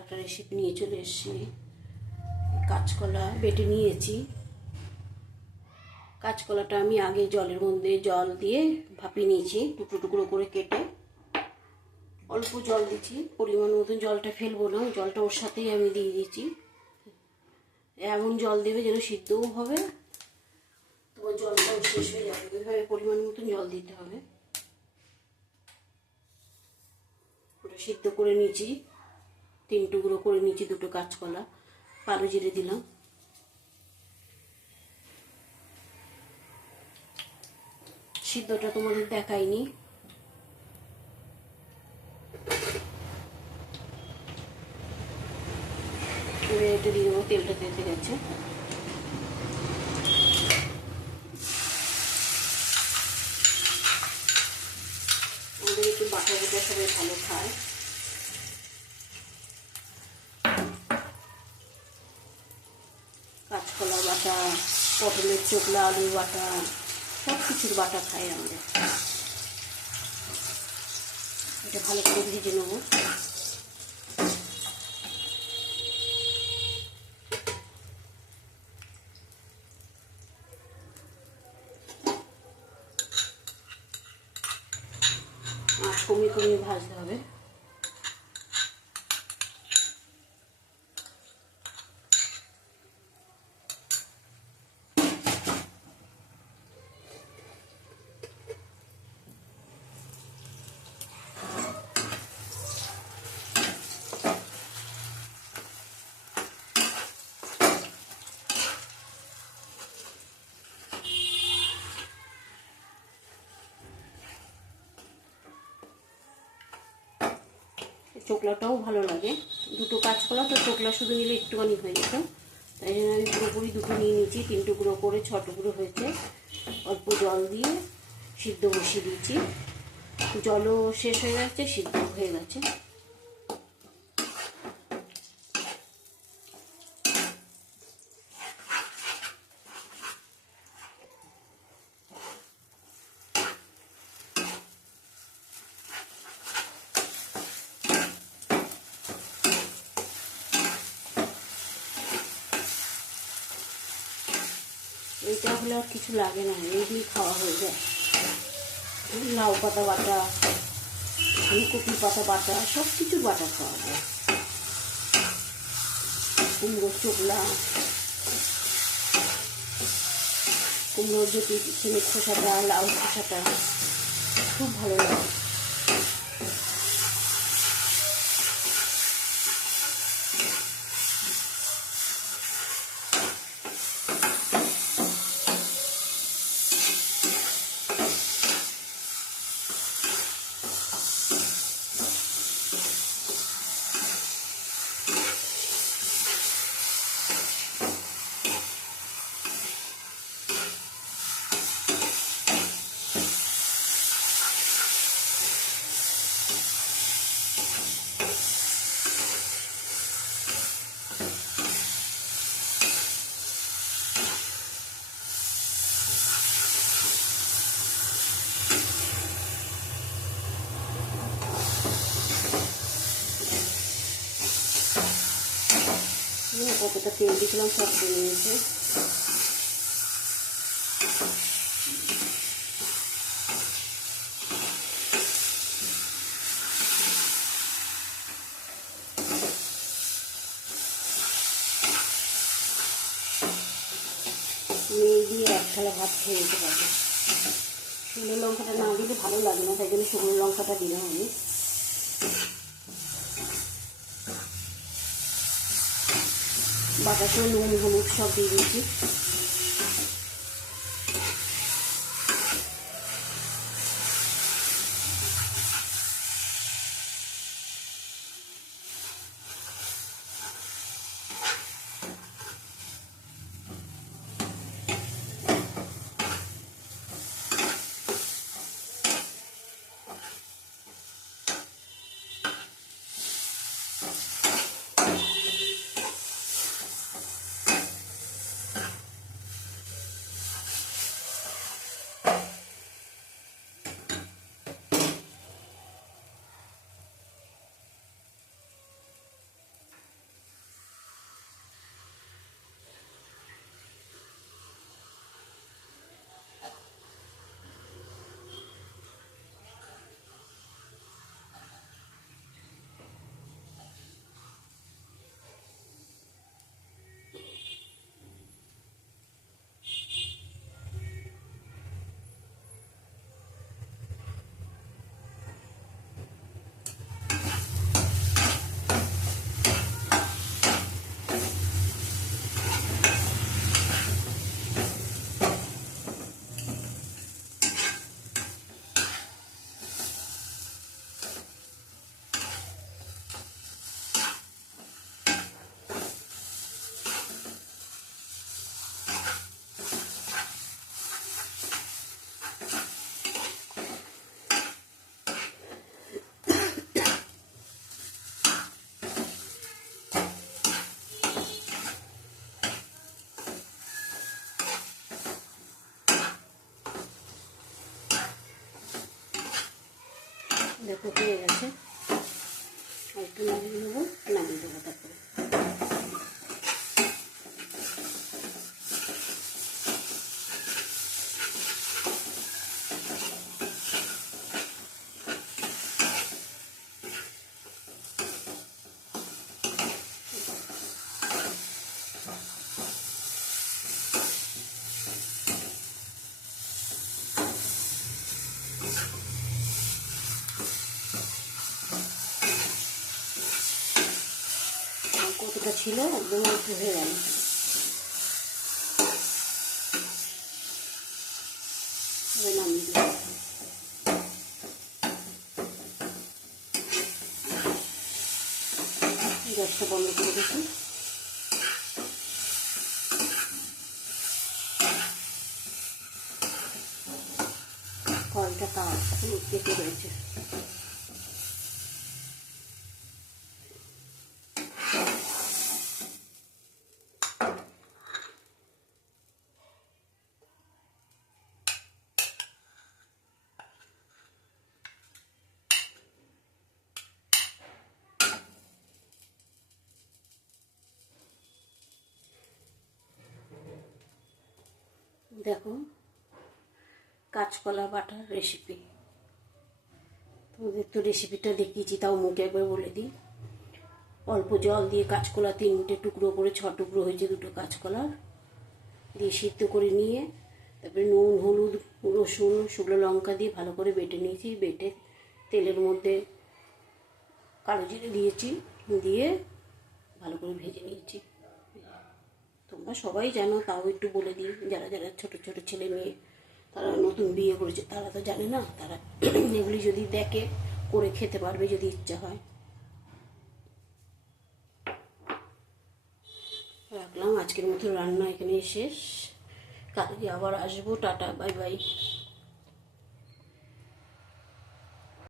একটা রেসিপি নিয়ে চলে এসেছি। কাঁচকলা বেটে নিয়েছি। কাঁচকলাটা আমি আগে জলের মধ্যে জল দিয়ে ভাপিয়ে নিয়েছি, টুকরো টুকরো করে কেটে। অল্প জল দিচ্ছি, পরিমাণ মতন জলটা ফেলবো না, জলটা ওর সাথেই আমি দিয়ে দিচ্ছি। এমন জল দেবে যেন সিদ্ধও হবে, তোমার জলটাও শেষ হয়ে যাবে। ওইভাবে পরিমাণ মতন জল দিতে হবে। ওটা সিদ্ধ করে নিয়েছি, 3 টুকরো করে নিয়েছি দুটো কাঁচকলা। কালো জিরে দিলাম, সিদ্ধটা তোমাদের দেখাইনি। এবার এটা দিয়ে দেবো, তেলটা তেতে গেছে। আমাদের একটু বাটা বুটা সবাই ভালো খায়। কাঁচকলা বাটা, পটলের চোখলা, আলুর বাটা, সব কিছুর বাটা খাই আমাদের। এটা ভালো করে ভেজে নেবো। আর কমিয়ে কমিয়ে ভাজতে হবে। চোকলাটাও ভালো লাগে। দুটো কাঁচকলা তো, চোকলা শুধু নিলে একটুখানি হয়ে যেত, তাই জন্য আমি পুরোপুরি দুটো নিয়ে নিয়েছি। 3 টুকরো করে 6 টুকরো হয়েছে। অল্প জল দিয়ে সিদ্ধ বসিয়ে দিয়েছি। জলও শেষ হয়ে যাচ্ছে, সিদ্ধ হয়ে গেছে। এইটা হলে আর কিছু লাগে না, এইগুলি খাওয়া হয়ে যায়। লাউ পাতা বাটা, ফুলকপি পাতা বাটা, সব কিছু বাটা খাওয়া যায়। কুমড়োর চোখলা, কুমড়োর যে চিনের খোসাটা, লাউ খোসাটা খুব ভালো লাগে। কতটা তেল দিয়েছিলাম সব বেরিয়ে গেছে। মেয়ে দিয়ে 1 থালা ভাত খেয়ে যেতে পারবে। শুকনো লঙ্কাটা না দিলে ভালো লাগে না, তাই জন্য শুকনো লঙ্কাটা দিলাম আমি। বাটাতে নুন হলুদ সব দিয়ে দিয়েছি। দেখো হয়ে গেছে, আর একটু নামিয়ে নেবো, নামিয়ে দেবো তারপরে। কতটা ছিল একদম অল্প হয়ে গেল। নামিয়ে দেবো। গ্যাসটা বন্ধ করে দিচ্ছি। কলটা কেটে রয়েছে। দেখো কাঁচকলা বাটার রেসিপি, তোমাদের তো রেসিপিটা দেখিয়েছি, তাও মুখে একবার বলে দিই। অল্প জল দিয়ে কাঁচকলা 3টে টুকরো করে 6 টুকরো হয়েছে, 2টো কাঁচকলার দিয়ে সিদ্ধ করে নিয়ে তারপরে নুন, হলুদ, রসুন, শুকনো লঙ্কা দিয়ে ভালো করে বেটে নিয়েছি। বেটে তেলের মধ্যে কালো জিরে দিয়েছি, দিয়ে ভালো করে ভেজে নিয়েছি। তোমরা সবাই জানো, তাও একটু বলে দিই, যারা যারা ছোট ছোট ছেলে মেয়ে তারা নতুন বিয়ে করেছে তারা তো জানে না, তারা এগুলি যদি দেখে করে খেতে পারবে যদি ইচ্ছা হয়। রাখলাম, আজকের মতো রান্না এখানেই শেষ। কালকে আবার আসবো। Tata, bye bye.